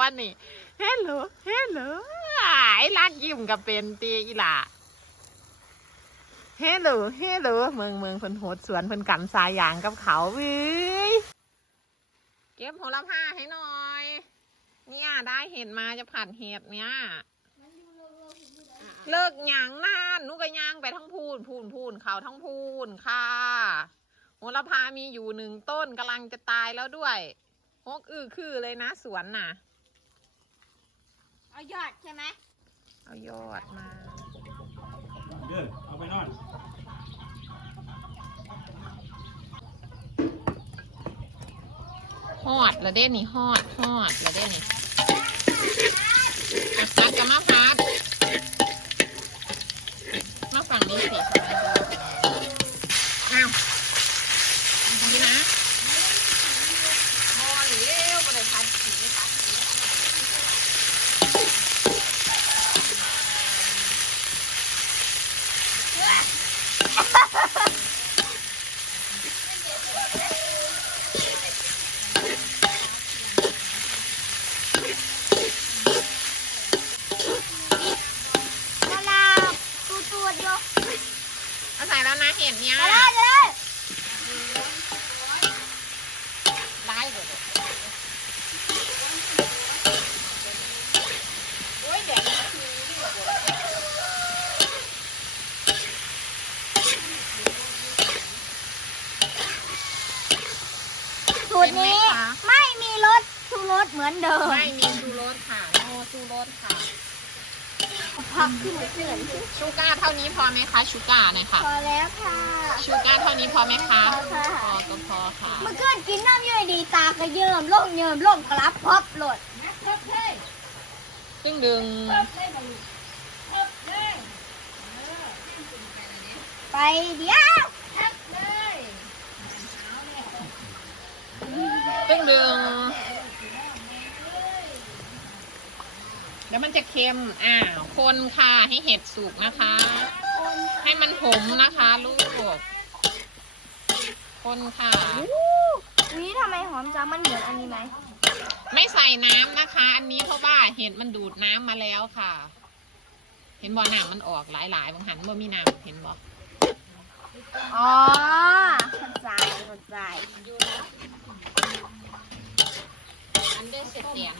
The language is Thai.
วันนี่เฮลโหลเฮลโหลไอ้รักยิ้มกับเป็นตีอีหล่าเฮลโหลเฮลโหลเมืองเมืองเพิ่นโหดสวนเพิ่นกันสายยางกับเขาเว้ยเก็บโหระพาให้หน่อย เนี่ยได้เห็ดมาจะผัดเห็ดเนี่ยเลิกหยางนานนุกย่างไปทั้งพูนพูนพูนเขาทั้งพูนค่ะโหระพามีอยู่หนึ่งต้นกำลังจะตายแล้วด้วยฮกอือคือเลยนะสวนน่ะ เอายอดใช่ไหมเอายอดมา เดินเอาไปนอนฮอดแล้วเด้นี่ฮอดฮอดแล้วเด้นี่อะพัดกับมาพัดมาฝั่งนี้สิอ้าวดีนะพอหรือเร็วก็ได้พัดสีพัดสีเวลาตูตูดอยู่ เอาใส่แล้ว นะเห็นเนี่ยมาได้เลยได้เลยโอ้ยเด็กนะคือสูตรนี้ไม่มีรสชูรสเหมือนเดิม ไม่มีชูรสค่ะโนชูรสค่ะ ผักขึ้นเขื่อนชูก้าเท่านี้พอไหมคะชูก้าหน่อยค่ะพอแล้วค่ะชูก้าเท่านี้พอไหมคะพอค่ะพอก็พอค่ะเมื่อคืนกินน้ำย่อยดีตากระเยิมโล่งเยิมโล่งกลับพอบโหลดซึ่งดึงไปเดี๋ยวซึ่งดึง แล้วมันจะเค็มอ้าวคนค่ะให้เห็ดสุกนะคะ ให้มันหมนะคะลูก คนค่ะ นี่ทำไมหอมจังมันเหมือนอันนี้ไหม ไม่ใส่น้ำนะคะ อันนี้เพราะว่าเห็ดมันดูดน้ำมาแล้วค่ะ เห็นบ่อน้ำมันออกหลายๆบางหันบ่มีน้ำเห็นบ่อ๋อเข้าใจเข้าใจอันเดอร์เสร็จเสียง